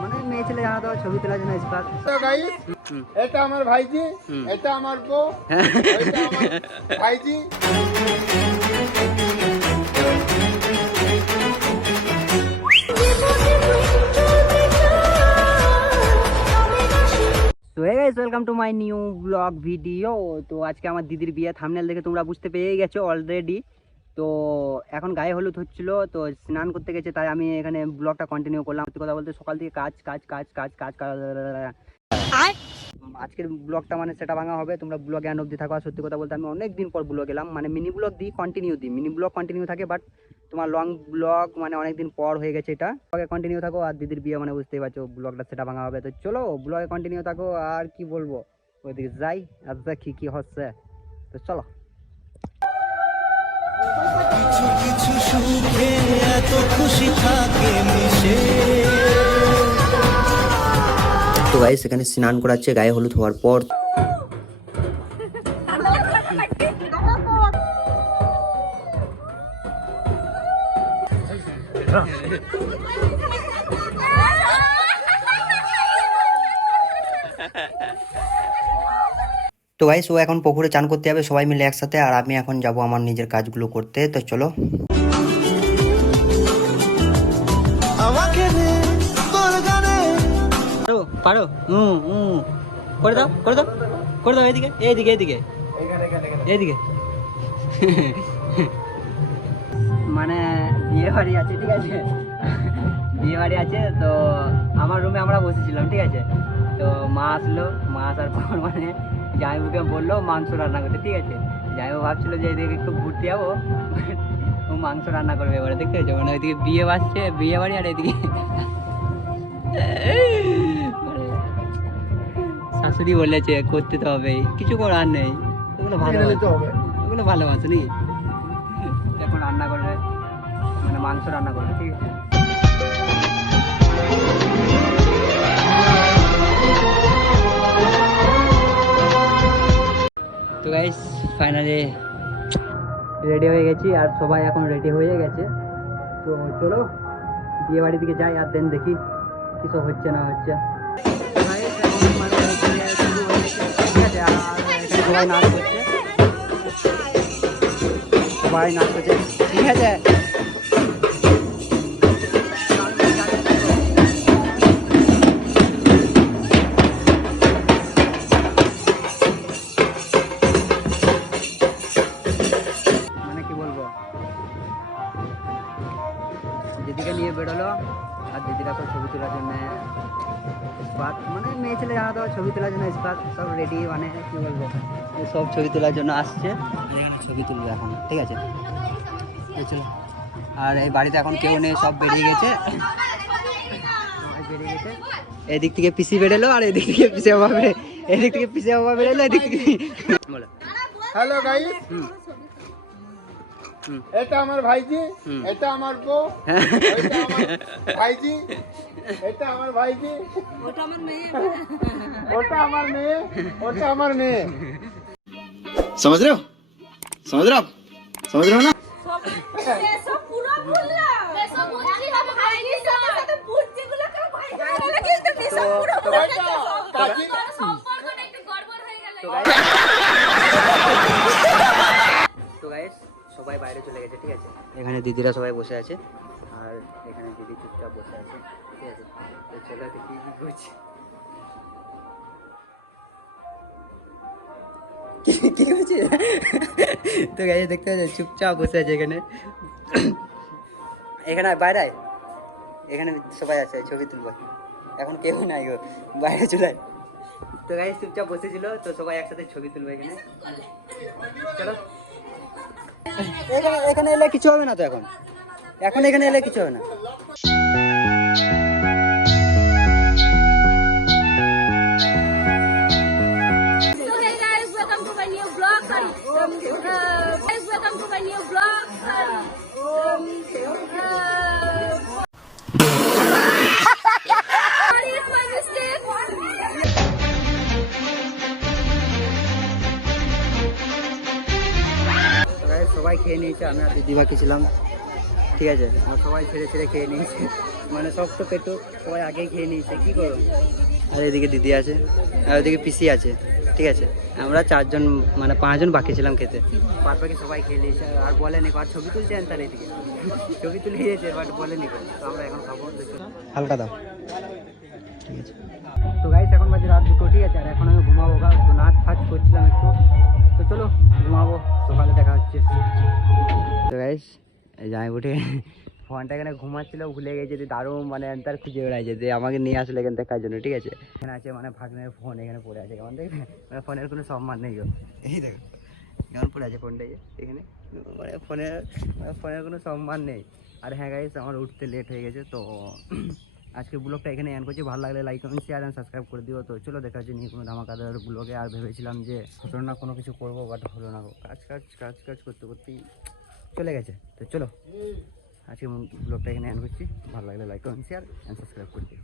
মানে মেয়ে ছেলে জানা তো ছবি তোলার জন্য স্পাত। এটা আমার ভাইজি, এটা আমার বউ, এটা আমার ভাইজি। তো hey guys, welcome to my new vlog video. তো আজকে আমার দিদির বিয়ে, থাম্বনেল দেখে তোমরা বুঝতে পেরে গেছো অলরেডি। তো এখন গায়ে হলুদ হচ্ছিল, তো স্নান করতে গেছে, তাই আমি এখানে ব্লগটা কন্টিনিউ করলাম। সত্যি কথা বলতে সকাল থেকে কাজ কাজ কাজ কাজ কাজ কাজ। আজকের ব্লগটা মানে সেটা ভাঙা হবে, তোমরা ব্লগে অবধি থাকো। আর সত্যি কথা বলতে আমি অনেক দিন পর ব্লগ এলাম, মানে মিনি ব্লগ দিই, মিনি ব্লগ কন্টিনিউ থাকে, বাট তোমার লং ব্লগ মানে অনেকদিন পর হয়ে গেছে। এটা ব্লগে কন্টিনিউ থাকো। আর দিদির বিয়ে মানে বুঝতেই পারছো, ব্লগটা সেটা ভাঙা হবে। তো চলো ব্লগে কন্টিনিউ থাকো। আর কি বলবো, ওইদিকে যাই আর দেখি কি হচ্ছে। তো চলো। কিছু কিছু সুখে এত খুশি থাকে মিশে। তো গাইস এখানে স্নান করাচ্ছে গায়ে হলুদ হওয়ার পর। তো গাইস ও এখন পুকুরে চান করতে যাবে সবাই মিলে একসাথে, আর আমি এখন যাব আমার নিজের কাজগুলো করতে। তো চলো। আমাকে নে তোর গানে পারো করে দাও করে দাও করে দাও। এইদিকে এইদিকে এইদিকে এইদিকে। মানে বিয়ে বাড়ি আছে, ঠিক আছে, বিয়ে বাড়ি আছে। তো আমার রুমে আমরা বসেছিলাম, ঠিক আছে। তো মা আসলো, মা আসার পর মানে জামাইবাবুকে বললো মাংস রান্না করতে, ঠিক আছে। জামাইবাবু ভাবছিল যে এদিকে একটু ঘুরতে যাবো, ও মাংস রান্না করবে এবারে, দেখতে পাচ্ছ। মানে ওইদিকে বিয়ে বাসছে, বিয়ে বাড়ি, আর এদিকে শাশুড়ি বলেছে করতে তো হবে, কিছু করার নেই। ওগুলো ভালো, ওগুলো ভালোবাসে নি। এখন রান্না করবে, মানে মাংস রান্না করবে, ঠিক আছে। তো গাইস ফাইনালি রেডি হয়ে গেছি, আর সবাই এখন রেডি হয়ে গেছে। তো চলো বিয়ে বাড়ির দিকে যাই, আর দেন দেখি কিসব হচ্ছে না হচ্ছে। সবাই নাচ করছে, সবাই নাচ করছে, ঠিক আছে। মানে কি বলবো, দিদিকে নিয়ে বেরোলো, আর দিদিরা সব ছবি তোলার জন্য স্পাত, মানে মেয়ে ছেলে জানা তো ছবি তোলার জন্য স্পাত সব রেডি, মানে কি বলবো, সব ছবি তোলার জন্য আসছে। ছবি তুলবে এখন, ঠিক আছে। চলো। আর এই বাড়িতে এখন কেউ নেই, সব বেরিয়ে গেছে, বেরিয়ে গেছে। এদিক থেকে পিসি বেরোলো, আর এদিক থেকে পিসে বাবা এদিক থেকে পিসে বাবা বেরোলো, এদিক থেকে বলো। হ্যালো গাইস, এটা আমার ভাইজি, এটা আমার বউ, এটা আমার ভাইজি, এটা আমার ভাইজি, ওটা আমার মেয়ে, ওটা আমার মেয়ে, ওটা আমার মেয়ে। समझ रहे हो समझ रहे हो आप समझ रहे हो ना। সব পুরো ভুললাম, সব বুঝছি, हम ভাইজি সাথে সাথে বুঝছিগুলো কেন ভাই বলে কিন্তু সব পুরো ভুলে গেছে। কাজী সম্পর্কটা একটু গড়বড় হয়ে গেল। তো গাইস সবাই বাইরে চলে গেছে, ঠিক আছে। এখানে দিদিরা সবাই বসে আছে, আর এখানে দিদি চুপচাপ বসে আছে, ঠিক আছে। তো চলো দেখি কি করছে, কি করছে। তো গাইস দেখতে পাচ্ছ চুপচাপ বসে আছে এখানে, এখানে বাইরে এখানে সবাই আছে, ছবি তুলবো। এখন কেউ নাই গো, বাইরে চলে। তো গাইস চুপচাপ বসেছিল, তো সবাই একসাথে ছবি তুলবো এখানে। চলো। এখানে এলে কিছু হবে না, তো এখন এখানে এলে কিছু হবে না। So hey guys, welcome to my new vlog. Guys, welcome to my new vlog. Sorry, it's my mistake. সবাই খেয়ে নিয়েছে, আমি আর দিদি বাকি ছিলাম। ঠিক আছে, আর সবাই ছেড়ে ছেড়ে খেয়ে নিয়েছে, মানে সব তো পেটু সবাই আগেই খেয়ে নিয়েছে, কী করবো। আর এদিকে দিদি আছে, আর ওদিকে পিসি আছে, ঠিক আছে। আমরা 4 জন মানে 5 জন বাকি ছিলাম খেতে, বাদ বাকি সবাই খেয়ে নিয়েছে। আর বলেনি, আর ছবি তুলছেন তার এদিকে ছবি তুলে দিয়েছে, বাট বলেনি। তো আমরা এখন খাবো, হালকা দাও, ঠিক আছে। তো গাইস এখন বাজে রাত 2টো, ঠিক আছে। আর এখন আমি ঘুমাবো গা, তো নাচ ফাচ করছিলাম একটু, তো চলো ঘুমাবো, সকালে দেখা হচ্ছে। তো গাইস যাই উঠে ফোনটা এখানে ঘুমাচ্ছিল, ভুলে গেছে যে দারুণ মানে তার খুঁজে বেড়াইছে যে আমাকে নিয়ে আসলে এখানে দেখার জন্য, ঠিক আছে। এখানে আছে মানে ভাগ্নের ফোন এখানে পড়ে আছে, কেমন দেখবে, মানে ফোনের কোনো সম্মান নেই গো, এই দেখো কেমন পড়ে আছে ফোনটা এখানে, মানে ফোনের কোনো সম্মান নেই। আর হ্যাঁ গাইস আমার উঠতে লেট হয়ে গেছে, তো আজকে ব্লগটা এখানে এন্ড করছি। ভালো লাগলে like comment share and subscribe করে দিও। তো চলো দেখা হচ্ছে নিয়ে কোনো ধামাকাদার ব্লগে। আর ভেবেছিলাম যে হলো না কোনো কিছু করবো, বাট হলো না, কাজ করতে করতেই চলে গেছে। তো চলো আজকে ব্লগটা এখানে এন্ড করছি। ভালো লাগলে like comment share and subscribe করে দিও।